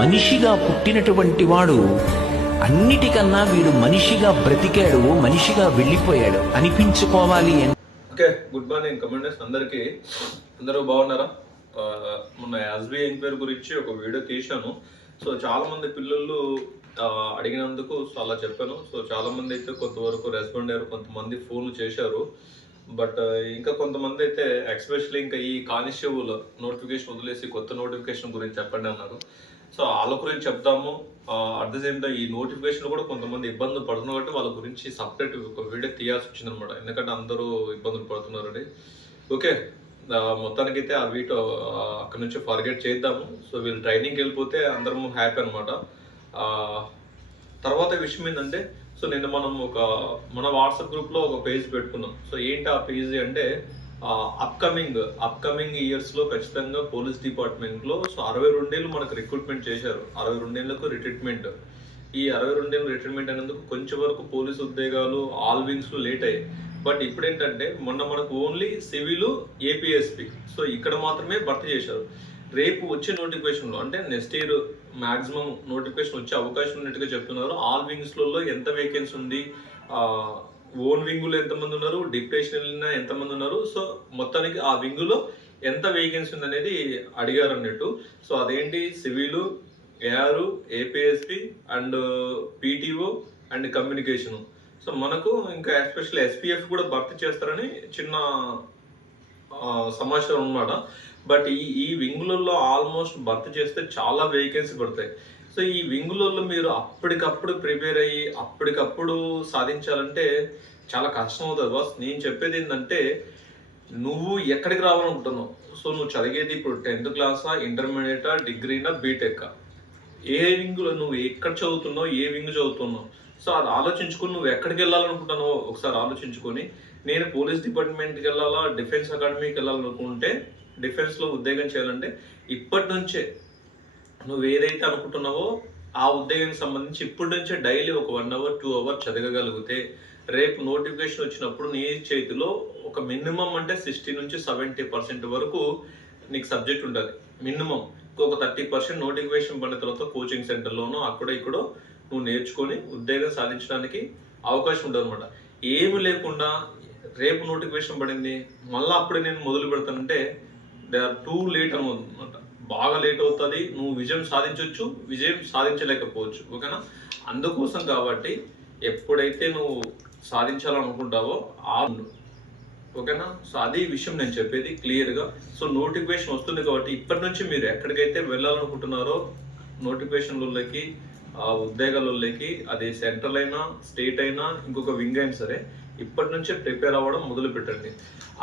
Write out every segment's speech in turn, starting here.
మనిషిగా పుట్టినటువంటి వాడు అన్నిటికన్నా వీడు మనిషిగా బ్రతికాడు మనిషిగా వెళ్ళిపోయాడు. అనిపించుకోవాలి అని. Okay good morning. కమెండర్స్ అందరికీ. అందరూ బాగున్నారా? మొన్న ఎస్బీఐ ఎంక్వైరీ గురించి ఒక వీడియో తీశాను. సో చాలా మంది పిల్లలు అడిగినందుకు అలా చెప్పాను. సో చాలా మంది అయితే కొంతవరకు రెస్పాండ్ అయ్యారు. కొంతమంది ఫోన్లు చేశారు. బట్ ఇంకా కొంతమంది అయితే ఎక్స్పెషల్లీ ఇంకా ఈ కానిస్టేబుల్ నోటిఫికేషన్ వదిలేసి కొత్త నోటిఫికేషన్ గురించి చెప్పండి అన్నారు. సో వాళ్ళ గురించి చెప్తాము అట్ ద సేమ్ టైం ఈ నోటిఫికేషన్ కూడా కొంతమంది ఇబ్బందులు పడుతున్నారు కాబట్టి వాళ్ళ గురించి సపరేట్ ఒక వీడియో తీయాల్సి వచ్చింది అనమాట ఎందుకంటే అందరూ ఇబ్బందులు పడుతున్నారండి ఓకే మొత్తానికైతే ఆ వీటో అక్కడ నుంచి ఫార్గెట్ చేద్దాము. సో వీళ్ళు ట్రైనింగ్కి వెళ్ళిపోతే అందరము హ్యాపీ అనమాట తర్వాత విషయం ఏంటంటే సో నిన్న మనం ఒక మన వాట్సాప్ గ్రూప్లో ఒక పేజ్ పెట్టుకున్నాం. సో ఏంటి ఆ పేజ్ అంటే అప్కమింగ్ అప్కమింగ్ ఇయర్స్లో ఖచ్చితంగా పోలీస్ డిపార్ట్మెంట్లో సో అరవై రెండేళ్ళు మనకు రిక్రూట్మెంట్ చేశారు. అరవై రెండేళ్ళకు రిక్రూట్మెంట్ ఈ అరవై రెండేళ్ళు రిటైర్మెంట్ అయినందుకు కొంచెం వరకు పోలీస్ ఉద్యోగాలు ఆల్ వింగ్స్లు లేట్ అయ్యాయి. బట్ ఇప్పుడు ఏంటంటే మొన్న మనకు ఓన్లీ సివిల్ ఏపీఎస్పి సో ఇక్కడ మాత్రమే భర్తీ చేశారు. రేపు వచ్చే నోటిఫికేషన్లో అంటే నెక్స్ట్ ఇయర్ మ్యాక్సిమం నోటిఫికేషన్ వచ్చే అవకాశం ఉన్నట్టుగా చెప్తున్నారు. ఆల్ వింగ్స్లలో ఎంత వేకెన్సీ ఉంది? ఓన్ వింగులో ఎంతమంది ఉన్నారు? డిప్రెషన్ వెళ్ళిన ఎంతమంది ఉన్నారు? సో మొత్తానికి ఆ వింగులో ఎంత వేకెన్సీ ఉందనేది అడిగారు అన్నట్టు. సో అదేంటి? Civil AR APSP and PTO and communication. So మనకు ఇంకా ఎస్పెషల్లీ ఎస్పీఎఫ్ కూడా భర్తీ చేస్తారని చిన్న సమాచారం అన్నమాట. బట్ ఈ ఈ వింగులలో ఆల్మోస్ట్ భర్తీ చేస్తే చాలా వేకెన్సీ పడతాయి. సో ఈ వింగులలో మీరు అప్పటికప్పుడు ప్రిపేర్ అయ్యి అప్పటికప్పుడు సాధించాలంటే చాలా కష్టం అవుతుంది బాస్. నేను చెప్పేది ఏంటంటే నువ్వు ఎక్కడికి రావాలనుకుంటున్నావు? సో నువ్వు చదివేది ఇప్పుడు టెన్త్ క్లాసా ఇంటర్మీడియటా డిగ్రీనా బీటెక్ ఏ వింగ్లో నువ్వు ఎక్కడ చదువుతున్నావు ఏ వింగ్ చదువుతున్నావు? సో అది ఆలోచించుకుని నువ్వు ఎక్కడికి వెళ్ళాలనుకుంటున్నావు ఒకసారి ఆలోచించుకొని నేను పోలీస్ డిపార్ట్మెంట్కి వెళ్ళాలా డిఫెన్స్ అకాడమీకి వెళ్ళాలనుకుంటే డిఫెన్స్లో ఉద్యోగం చేయాలంటే ఇప్పటి నుంచే నువ్వు ఏదైతే అనుకుంటున్నావో ఆ ఉద్యోగానికి సంబంధించి ఇప్పటి నుంచే డైలీ ఒక వన్ అవర్ టూ అవర్ చదవగలిగితే రేపు నోటిఫికేషన్ వచ్చినప్పుడు నీ చేతిలో ఒక మినిమం అంటే సిక్స్టీ నుంచి సెవెంటీ పర్సెంట్ వరకు నీకు సబ్జెక్ట్ ఉంటుంది మినిమం ఒక థర్టీ పర్సెంట్ నోటిఫికేషన్ పడిన తర్వాత కోచింగ్ సెంటర్లోనో అక్కడో ఇక్కడో నువ్వు నేర్చుకొని ఉద్యోగం సాధించడానికి అవకాశం ఉంటుంది అనమాట ఏమి లేకుండా రేపు నోటిఫికేషన్ పడింది మళ్ళీ అప్పుడే నేను మొదలు పెడతానంటే దే ఆర్ టూ లేట్ అనమాట బాగా లేట్ అవుతుంది నువ్వు విజయం సాధించవచ్చు విజయం సాధించలేకపోవచ్చు ఓకేనా? అందుకోసం కాబట్టి ఎప్పుడైతే నువ్వు సాధించాలనుకుంటావో ఆ ఓకేనా? సో అదే విషయం నేను చెప్పేది క్లియర్గా సో నోటిఫికేషన్ వస్తుంది కాబట్టి ఇప్పటి నుంచి మీరు ఎక్కడికైతే వెళ్ళాలనుకుంటున్నారో నోటిఫికేషన్లకి ఆ ఉద్యోగాలకి అది సెంట్రల్ అయినా స్టేట్ అయినా ఇంకొక వింగ్ అయినా సరే ఇప్పటి నుంచే ప్రిపేర్ అవ్వడం మొదలు పెట్టండి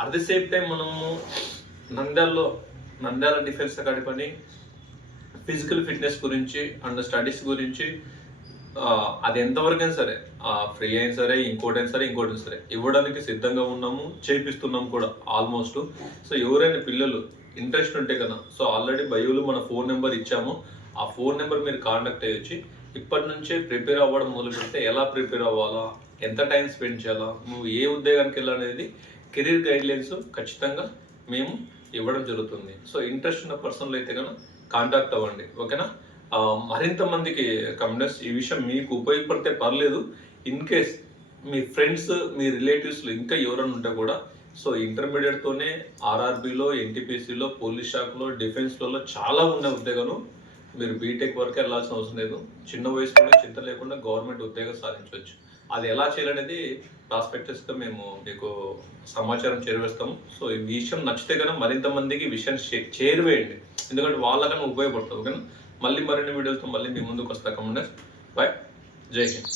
అట్ ది సేమ్ టైం మనము నంద్యాల్లో Nandyala defence academy physical fitness గురించి అండ్ స్టడీస్ గురించి అది ఎంతవరకైనా సరే ఫ్రీ అయినా సరే ఇంకోటైనా సరే ఇంకోటైనా సరే ఇవ్వడానికి సిద్ధంగా ఉన్నాము చేపిస్తున్నాం కూడా ఆల్మోస్ట్. సో ఎవరైనా పిల్లలు ఇంట్రెస్ట్ ఉంటే కదా సో ఆల్రెడీ బయోలు మన ఫోన్ నెంబర్ ఇచ్చాము. ఆ ఫోన్ నెంబర్ మీరు కాంటాక్ట్ అయ్యొచ్చి. ఇప్పటి నుంచే ప్రిపేర్ అవ్వడం మొదలు పెడితే ఎలా ప్రిపేర్ అవ్వాలా ఎంత టైం స్పెండ్ చేయాలా నువ్వు ఏ ఉద్యోగానికి వెళ్ళాలనేది కెరీర్ గైడ్లైన్స్ ఖచ్చితంగా మేము ఇవ్వడం జరుగుతుంది. సో ఇంట్రెస్ట్ ఉన్న పర్సన్లు అయితే కనుక కాంటాక్ట్ అవ్వండి. ఓకేనా? మరింత మందికి కమ్యూనిస్ట్ ఈ విషయం మీకు ఉపయోగపడితే పర్లేదు. ఇన్ కేస్ మీ ఫ్రెండ్స్ మీ రిలేటివ్స్లో ఇంకా ఎవరైనా ఉంటే కూడా సో ఇంటర్మీడియట్తోనే ఆర్ఆర్బీలో ఎన్టీపీసీలో పోలీస్ షాప్లో డిఫెన్స్లలో చాలా ఉన్న ఉద్యోగాలు. మీరు బీటెక్ వరకు వెళ్ళాల్సిన అవసరం లేదు. చిన్న వయసులోనే చింత లేకుండా గవర్నమెంట్ ఉద్యోగం సాధించవచ్చు. అది ఎలా చేయాలనేది ప్రాస్పెక్టస్గా మేము మీకు సమాచారం చేరవేస్తాము. సో ఈ విషయం నచ్చితే కనుక మరింత మందికి విషయం చేరువేయండి. ఎందుకంటే వాళ్ళకన్నా ఉపయోగపడుతుంది కానీ మళ్ళీ మరిన్ని వీడియోస్తో మళ్ళీ మీ ముందుకు వస్తా కమెంట్ బాయ్ జై హింద్.